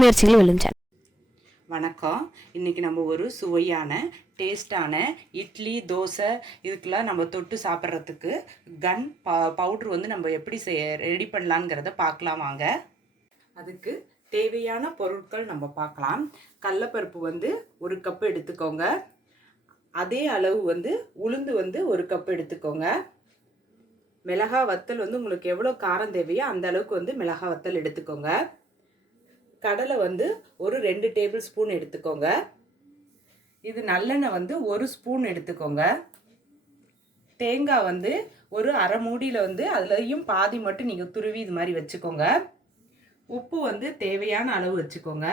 முயற்சிகள் வெல்லும் சேனல் வணக்கம். இன்றைக்கி நம்ம ஒரு சுவையான டேஸ்டான இட்லி தோசை இதுக்கெல்லாம் நம்ம தொட்டு சாப்பிட்றதுக்கு கன் ப பவுட்ரு வந்து நம்ம எப்படி செய் ரெடி பண்ணலாங்கிறத பார்க்கலாம் வாங்க. அதுக்கு தேவையான பொருட்கள் நம்ம பார்க்கலாம். கடலப்பருப்பு வந்து ஒரு கப் எடுத்துக்கோங்க. அதே அளவு வந்து உளுந்து வந்து ஒரு கப் எடுத்துக்கோங்க. மிளகா வத்தல் வந்து உங்களுக்கு எவ்வளோ காரம் தேவையோ அந்த அளவுக்கு வந்து மிளகா வத்தல் எடுத்துக்கோங்க. கடலை வந்து ஒரு ரெண்டு டேபிள் ஸ்பூன் எடுத்துக்கோங்க. இது நல்லெண்ணெய் வந்து ஒரு ஸ்பூன் எடுத்துக்கோங்க. தேங்காய் வந்து ஒரு அரை மூடியில் வந்து அதுலேயும் பாதி மட்டும் நீங்கள் துருவி இது மாதிரி வச்சுக்கோங்க. உப்பு வந்து தேவையான அளவு வச்சுக்கோங்க.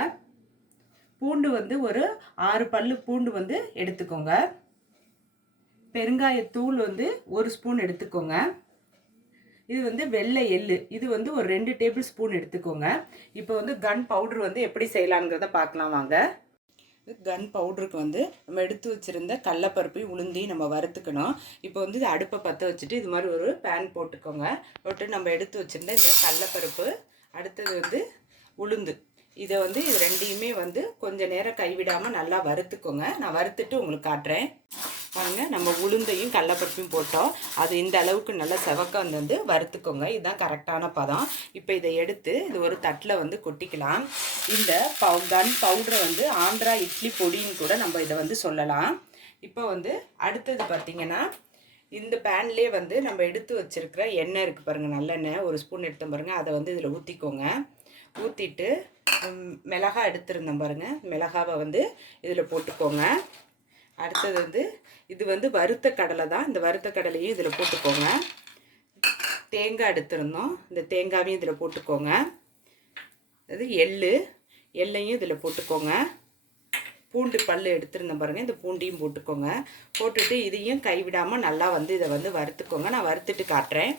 பூண்டு வந்து ஒரு ஆறு பல்லு பூண்டு வந்து எடுத்துக்கோங்க. பெருங்காயத்தூள் வந்து ஒரு ஸ்பூன் எடுத்துக்கோங்க. இது வந்து வெள்ளை எள்ளு. இது வந்து ஒரு ரெண்டு டேபிள் ஸ்பூன் எடுத்துக்கோங்க. இப்போ வந்து கன் பவுடர் வந்து எப்படி செய்யலாங்கிறத பார்க்கலாம் வாங்க. கன் பவுடருக்கு வந்து நம்ம எடுத்து வச்சுருந்த கடலப்பருப்பையும் உளுந்தையும் நம்ம வறுத்துக்கணும். இப்போ வந்து இது அடுப்பை பற்ற வச்சுட்டு இது மாதிரி ஒரு பேன் போட்டுக்கோங்க. போட்டு நம்ம எடுத்து வச்சுருந்த இந்த கடலப்பருப்பு அடுத்தது வந்து உளுந்து. இதை வந்து இது ரெண்டையுமே வந்து கொஞ்சம் நேரம் கைவிடாமல் நல்லா வறுத்துக்கோங்க. நான் வறுத்துட்டு உங்களுக்கு காட்டுறேன். பாருங்க நம்ம உளுந்தையும் கடலப்பருப்பையும் போட்டோம். அது இந்த அளவுக்கு நல்லா செவக்க வந்து வறுத்துக்கோங்க. இதுதான் கரெக்டான பதம். இப்போ இதை எடுத்து இது ஒரு தட்டில் வந்து கொட்டிக்கலாம். இந்த பவு கன் பவுடரை வந்து ஆந்திரா இட்லி பொடின்னு கூட நம்ம இதை வந்து சொல்லலாம். இப்போ வந்து அடுத்தது பார்த்திங்கன்னா இந்த பேன்லேயே வந்து நம்ம எடுத்து வச்சுருக்கிற எண்ணெய் இருக்குது பாருங்கள் நல்லெண்ணெய். ஒரு ஸ்பூன் எடுத்தோம் பாருங்கள் அதை வந்து இதில் ஊற்றிக்கோங்க ஊற்றிட்டு மிளகா எடுத்துருந்தோம் பாருங்கள் மிளகாவை வந்து இதில் போட்டுக்கோங்க. அடுத்தது வந்து இது வந்து வறுத்த கடலை தான். இந்த வறுத்த கடலையும் இதில் போட்டுக்கோங்க. தேங்காய் எடுத்திருந்தோம். இந்த தேங்காவையும் இதில் போட்டுக்கோங்க. அது எள்ளு. எள்ளையும் இதில் போட்டுக்கோங்க. பூண்டு பல் எடுத்துருந்தேன் பாருங்கள் இந்த பூண்டையும் போட்டுக்கோங்க. போட்டுட்டு இதையும் கைவிடாமல் நல்லா வந்து இதை வந்து வறுத்துக்கோங்க. நான் வறுத்துட்டு காட்டுறேன்.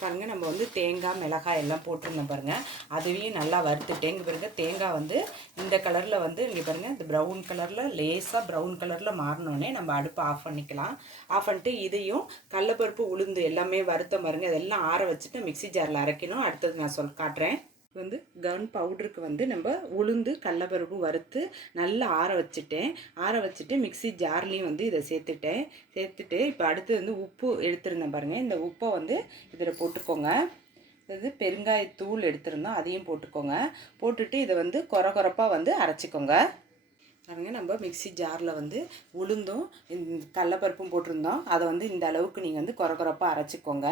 பாருங்கள் நம்ம வந்து தேங்காய் மிளகாய் எல்லாம் போட்டிருந்தோம் பாருங்கள் அதையும் நல்லா வறுத்துட்டேங்க பாருங்கள் தேங்காய் வந்து இந்த கலரில் வந்து இங்கே பாருங்கள் இந்த ப்ரௌன் கலரில் லேசாக ப்ரௌன் கலரில் மாறினோடனே நம்ம அடுப்பை ஆஃப் பண்ணிக்கலாம். ஆஃப் பண்ணிட்டு இதையும் கடலப்பருப்பு உளுந்து எல்லாமே வறுத்த பாருங்கள் இதெல்லாம் ஆற வச்சுட்டு மிக்சி ஜாரில் அரைக்கணும். அடுத்தது நான் சொல் காட்டுறேன். வந்து கன் பவுடருக்கு வந்து நம்ம உளுந்து கடலப்பருப்பு வறுத்து நல்லா ஆற வச்சுட்டேன். ஆற வச்சுட்டு மிக்சி ஜார்லேயும் வந்து இதை சேர்த்துட்டேன். சேர்த்துட்டு இப்போ அடுத்து வந்து உப்பு எடுத்துருந்தேன் பாருங்கள் இந்த உப்பை வந்து இதில் போட்டுக்கோங்க. இது பெருங்காயத்தூள் எடுத்திருந்தோம். அதையும் போட்டுக்கோங்க. போட்டுட்டு இதை வந்து கொர கொரப்பாக வந்து அரைச்சிக்கோங்க. பாருங்க நம்ம மிக்சி ஜாரில் வந்து உளுந்தும் இந்த கடலப்பருப்பும் போட்டிருந்தோம். அதை வந்து இந்த அளவுக்கு நீங்கள் வந்து குறக்குறப்பாக அரைச்சிக்கோங்க.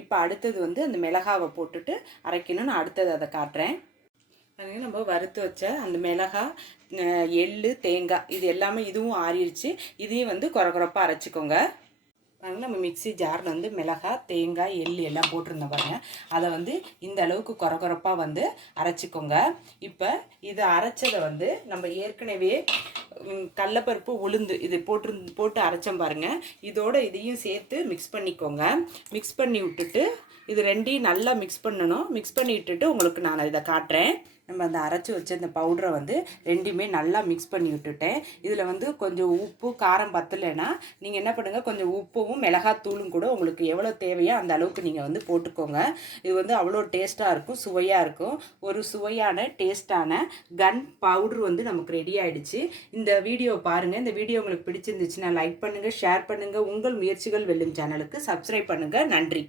இப்போ அடுத்தது வந்து அந்த மிளகாவை போட்டுட்டு அரைக்கணும்னு அடுத்தது அதை காட்டுறேன். பாருங்க நம்ம வறுத்து வச்ச அந்த மிளகா எள் தேங்காய் இது எல்லாமே இதுவும் ஆறிடுச்சு இதையும் வந்து குறக்குறப்பாக அரைச்சிக்கோங்க. பாருங்கள் நம்ம மிக்சி ஜாரில் வந்து மிளகாய் தேங்காய் எள் எல்லாம் போட்டிருந்தோம் பாருங்கள் அதை வந்து இந்த அளவுக்கு குறை குறைப்பாக வந்து அரைச்சிக்கோங்க. இப்போ இதை அரைச்சதை வந்து நம்ம ஏற்கனவே கடலப்பருப்பு உளுந்து இது போட்டு போட்டு அரைச்சோம் பாருங்கள் இதோட இதையும் சேர்த்து மிக்ஸ் பண்ணிக்கோங்க. மிக்ஸ் பண்ணி விட்டுட்டு இது ரெண்டையும் நல்லா மிக்ஸ் பண்ணணும். மிக்ஸ் பண்ணி விட்டுட்டு உங்களுக்கு நான் இதை காட்டுறேன். நம்ம அந்த அரைச்சி வச்ச இந்த பவுடரை வந்து ரெண்டுமே நல்லா மிக்ஸ் பண்ணி விட்டுட்டேன். இதில் வந்து கொஞ்சம் உப்பு காரம் பத்தலைன்னா நீங்கள் என்ன பண்ணுங்கள் கொஞ்சம் உப்பும் மிளகாத்தூளும் கூட உங்களுக்கு எவ்வளோ தேவையோ அந்த அளவுக்கு நீங்கள் வந்து போட்டுக்கோங்க. இது வந்து அவ்வளோ டேஸ்ட்டாக இருக்கும் சுவையாக இருக்கும். ஒரு சுவையான டேஸ்ட்டான கன் பவுட்ரு வந்து நமக்கு ரெடி ஆகிடுச்சு இந்த வீடியோ பாருங்கள் இந்த வீடியோ உங்களுக்கு பிடிச்சிருந்துச்சுன்னா லைக் பண்ணுங்கள் ஷேர் பண்ணுங்கள் உங்கள் முயற்சிகள் வெல்லும் சேனலுக்கு சப்ஸ்கிரைப் பண்ணுங்கள் நன்றி.